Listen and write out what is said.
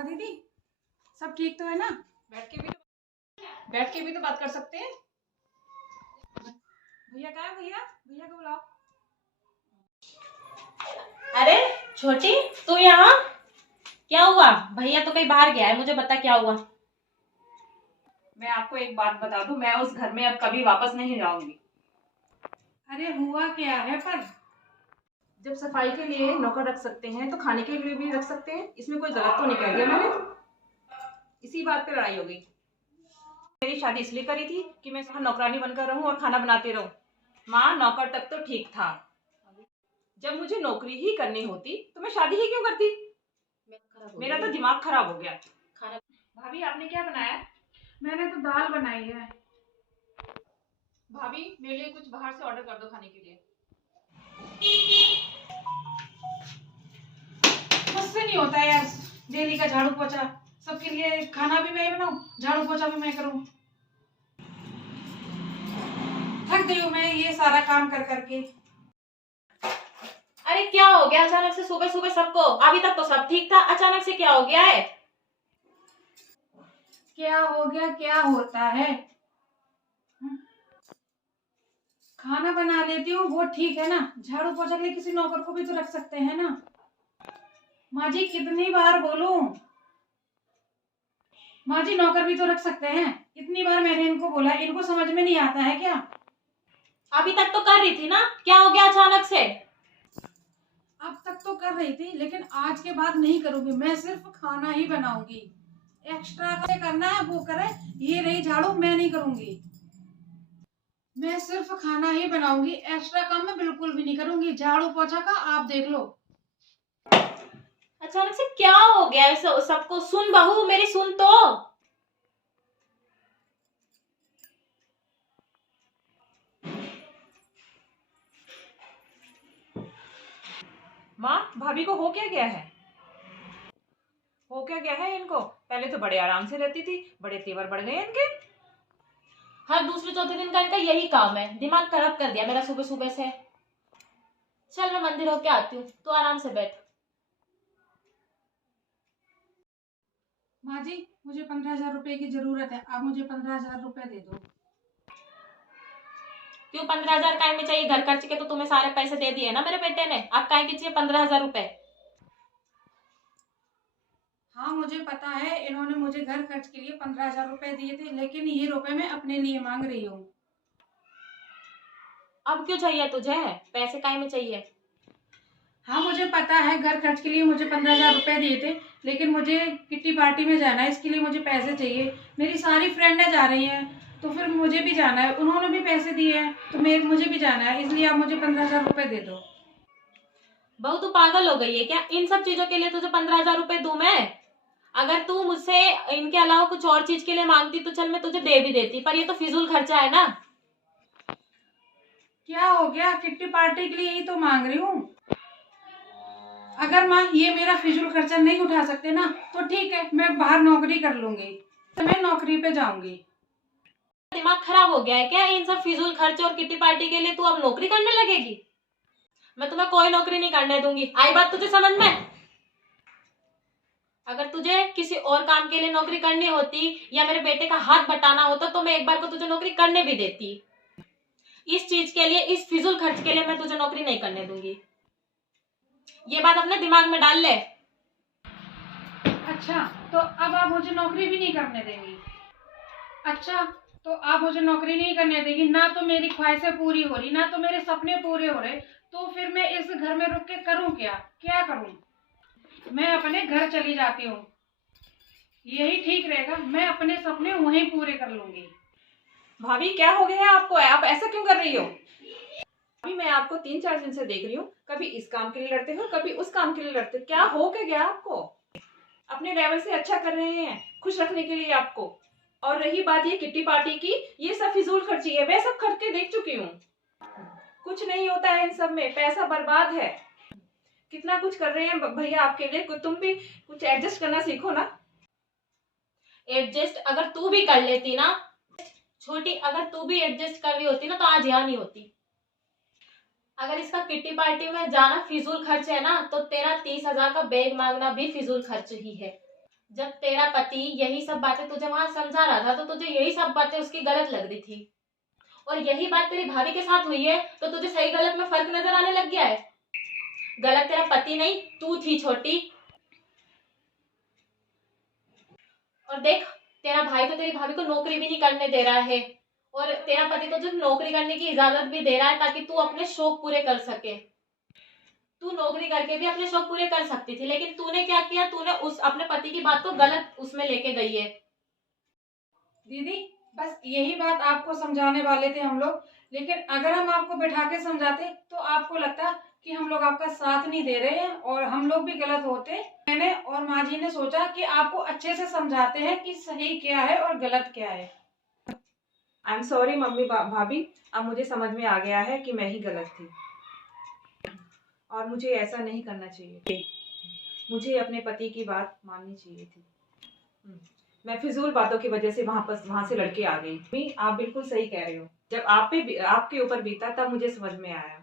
हुआ दीदी? सब ठीक तो है ना? बैठ के भी तो बात कर सकते हैं। भैया कहाँ है? भैया को बुलाओ। अरे छोटी, तू यहाँ? क्या हुआ? भैया तो कहीं बाहर गया है, मुझे बता क्या हुआ। मैं आपको एक बात बता दूं, मैं उस घर में अब कभी वापस नहीं जाऊंगी। अरे हुआ क्या है पर? जब सफाई के लिए नौकर रख सकते हैं तो खाने के लिए भी रख सकते हैं। इसमें कोई गलत तो नहीं कह दिया मैंने? इसी बात पे लड़ाई हो गई। मेरी शादी इसलिए करी थी कि मैं यहाँ नौकरानी बनकर रहूं और खाना बनाती रहूं। माँ, नौकर तक तो ठीक था, जब मुझे नौकरी ही करनी होती तो मैं शादी ही क्यों करती? मेरा तो दिमाग खराब हो गया। खाना भाभी, आपने क्या बनाया? मैंने तो दाल बनाई है। भाभी, मेरे लिए कुछ बाहर से ऑर्डर कर दो खाने के लिए। मुझसे नहीं होता यार, डेली का झाड़ू पोछा। सबके लिए खाना भी मैं ही बनाऊं, झाड़ू पोछा भी मैं करूं। थक गई हूं मैं ये सारा काम कर करके। अरे क्या हो गया अचानक से सुबह सुबह सबको? अभी तक तो सब ठीक था, अचानक से क्या हो गया है? क्या हो गया, क्या होता है? खाना बना लेती हूँ वो ठीक है ना, झाड़ू पोछा के लिए किसी नौकर को भी तो रख सकते हैं ना। माँ जी कितनी बार बोलूं? माँ जी नौकर भी तो रख सकते हैं। इतनी बार मैंने इनको बोला, इनको समझ में नहीं आता है क्या? अभी तक तो कर रही थी ना, क्या हो गया अचानक से? अब तक तो कर रही थी लेकिन आज के बाद नहीं करूंगी। मैं सिर्फ खाना ही बनाऊंगी। एक्स्ट्रा करना है वो करे, ये रही झाड़ू मैं नहीं करूंगी। मैं सिर्फ खाना ही बनाऊंगी, एक्स्ट्रा काम मैं बिल्कुल भी नहीं करूंगी। झाड़ू पोछा का आप देख लो। अचानक से क्या हो गया है सबको? सुन बहू मेरी, सुन तो। माँ, भाभी को हो क्या गया है? हो क्या गया है इनको? पहले तो बड़े आराम से रहती थी, बड़े तेवर बढ़ गए इनके। हर दूसरे चौथे दिन का इनका यही काम है, दिमाग खराब कर दिया मेरा सुबह सुबह से। चल मैं मंदिर होके आती हूँ, तू आराम से बैठ। माँ जी मुझे 15,000 रुपए की जरूरत है, आप मुझे 15,000 रुपए दे दो। क्यों 15,000 काय में चाहिए? घर खर्च के तो तुम्हें सारे पैसे दे दिए ना मेरे बेटे ने, अब काय के चाहिए 15,000 रुपए? हाँ मुझे पता है, इन्होंने मुझे घर खर्च के लिए 15,000 रुपए दिए थे, लेकिन ये रुपए मैं अपने लिए मांग रही हूँ। अब क्यों चाहिए तुझे? पैसे काय में चाहिए? हाँ मुझे पता है, घर खर्च के लिए मुझे 15,000 रुपए दिए थे, लेकिन मुझे किट्टी पार्टी में जाना है, इसके लिए मुझे पैसे चाहिए। मेरी सारी फ्रेंडें जा रही हैं तो फिर मुझे भी जाना है, उन्होंने भी पैसे दिए हैं तो मुझे भी जाना है, इसलिए आप मुझे 15,000 रुपए दे दो। बहू तू पागल हो गई है क्या? इन सब चीजों के लिए तुझे 15,000 रुपए दूं मैं? अगर तू मुझसे इनके अलावा कुछ और चीज के लिए मांगती तो चल मैं तुझे दे भी देती, पर ये तो फिजूल खर्चा है ना। क्या हो गया, किट्टी पार्टी के लिए ही तो मांग रही हूँ। अगर माँ ये मेरा फिजूल खर्चा नहीं उठा सकते ना तो ठीक है, मैं बाहर नौकरी कर लूंगी, तो मैं नौकरी पे जाऊंगी। दिमाग खराब हो गया है क्या? इन सब फिजूल खर्च और किट्टी पार्टी के लिए तू अब नौकरी करने लगेगी? मैं तुम्हें कोई नौकरी नहीं करने दूंगी, आई बात तुझे समझ में? अगर तुझे किसी और काम के लिए नौकरी करनी होती या मेरे बेटे का हाथ बटाना होता तो मैं एक बार को तुझे नौकरी करने भी देती। इस चीज के लिए, इस फिजूल खर्च के लिए मैं तुझे नौकरी नहीं करने दूंगी। ये बात अपने दिमाग में डाल ले। अच्छा तो अब आप मुझे नौकरी भी नहीं करने देंगी? अच्छा तो आप मुझे नौकरी नहीं करने देंगी ना, तो मेरी ख्वाहिशें पूरी हो रही, ना तो मेरे सपने पूरे हो रहे, तो फिर मैं इस घर में रुक के करूं क्या? क्या करूं? मैं अपने घर चली जाती हूँ, यही ठीक रहेगा। मैं अपने सपने वहीं पूरे कर लूंगी। भाभी, क्या हो गया है आपको? आप ऐसा क्यों कर रही हो? भाभी, मैं आपको 3-4 दिन से देख रही हूँ, कभी इस काम के लिए लड़ते हो, कभी उस काम के लिए लड़ते हो। क्या हो क्या गया आपको? अपने लेवल से अच्छा कर रहे हैं खुश रखने के लिए आपको। और रही बात ये किट्टी पार्टी की, ये सब फिजूल खर्ची है, मैं सब करके देख चुकी हूँ। कुछ नहीं होता है इन सब में, पैसा बर्बाद है। कितना कुछ कर रहे हैं भैया आपके लिए, तुम भी कुछ एडजस्ट करना सीखो ना। एडजस्ट अगर तू भी कर लेती ना छोटी, अगर तू भी एडजस्ट कर रही होती ना तो आज यहाँ नहीं होती। अगर इसका किट्टी पार्टी में जाना फिजूल खर्च है ना तो तेरा 30,000 का बैग मांगना भी फिजूल खर्च ही है। जब तेरा पति यही सब बातें तुझे वहां समझा रहा था तो तुझे यही सब बातें उसकी गलत लग रही थी, और यही बात तेरी भाभी के साथ हुई है तो तुझे सही गलत में फर्क नजर आने लग गया है। गलत तेरा पति नहीं, तू थी छोटी। और देख, तेरा भाई तो तेरी भाभी को नौकरी भी नहीं करने दे रहा है, और तेरा पति तो तुझे नौकरी करने की इजाजत भी दे रहा है ताकि तू अपने शौक पूरे कर सके। तू नौकरी करके भी अपने शौक पूरे कर सकती थी, लेकिन तूने क्या किया, तूने उस अपने पति की बात को गलत उसमें लेके गई है। दीदी, बस यही बात आपको समझाने वाले थे हम लोग, लेकिन अगर हम आपको बैठा के समझाते तो आपको लगता कि हम लोग आपका साथ नहीं दे रहे हैं और हम लोग भी गलत होते। मैंने और माँ जी ने सोचा कि आपको अच्छे से समझाते हैं कि सही क्या है और गलत क्या है। आई एम सॉरी मम्मी भाभी, अब मुझे समझ में आ गया है कि मैं ही गलत थी और मुझे ऐसा नहीं करना चाहिए। मुझे अपने पति की बात माननी चाहिए थी। मैं फिजूल बातों की वजह से वहां से लड़के आ गई। आप बिल्कुल सही कह रहे हो। जब आप पे आपके ऊपर बीता तब मुझे समझ में आया।